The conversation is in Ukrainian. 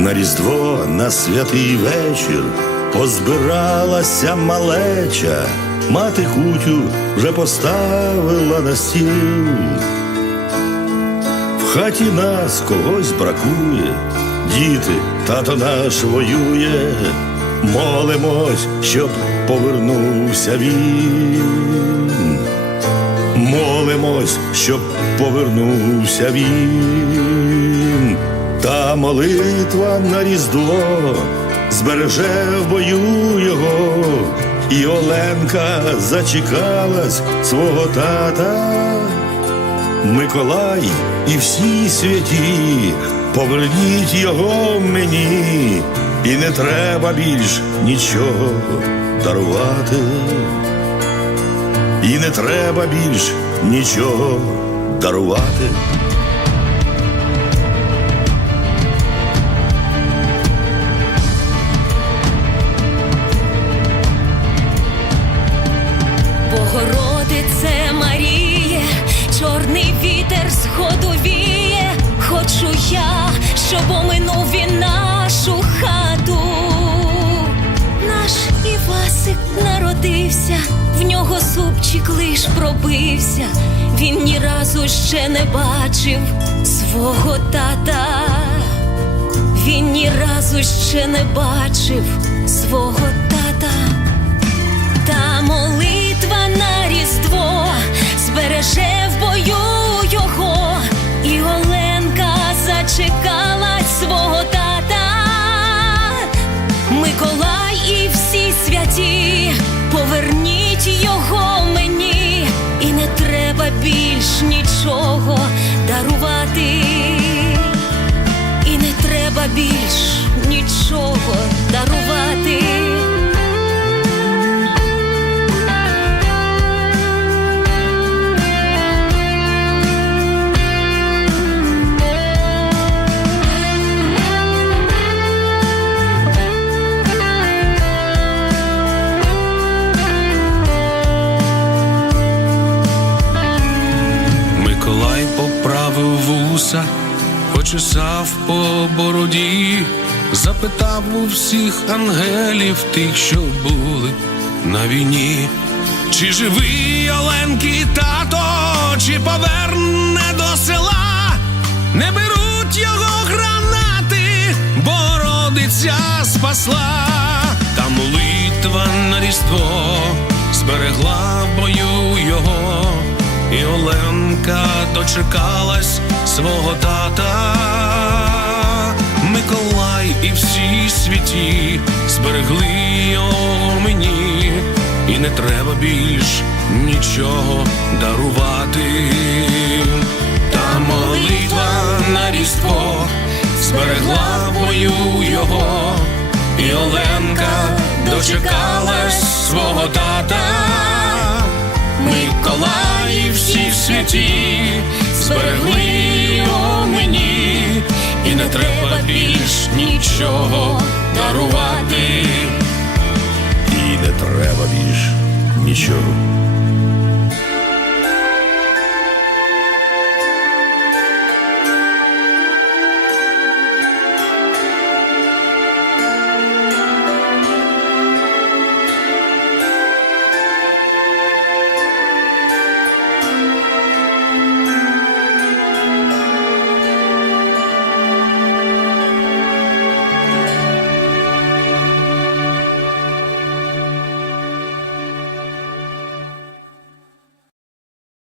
На Різдво на святий вечір позбиралася малеча, мати кутю вже поставила на стіл. В хаті нас когось бракує, діти, тато наш воює, молимось, щоб повернувся він. Молимось, щоб повернувся він. Молитва на різдво збереже в бою його, і Оленка зачекалась свого тата. Миколай і всі святі, поверніть його мені, і не треба більш нічого дарувати. І не треба більш нічого дарувати. Вітер віє, хочу я, щоб оминув він нашу хату. Наш Івасик народився, в нього супчик лиш пробився. Він ні разу ще не бачив свого тата. Він ні разу ще не бачив свого тата. Та молитва на різдво збереже всі поверніть його мені, і не треба більш нічого дарувати, вуса, почесав по бороді, запитав у всіх ангелів тих, що були на війні. Чи живий Оленки тато, чи поверне до села? Не беруть його гранати, Бородиця спасла, та молитва на різдво зберегла бою його. І Оленка дочекалась свого тата. Миколай і всі святі зберегли його мені, і не треба більш нічого дарувати. Та молитва на різдво зберегла в бою його, і Оленка дочекалась свого тата. Миколай і всі святі зберегли і не треба більш нічого дарувати. І не треба більш нічого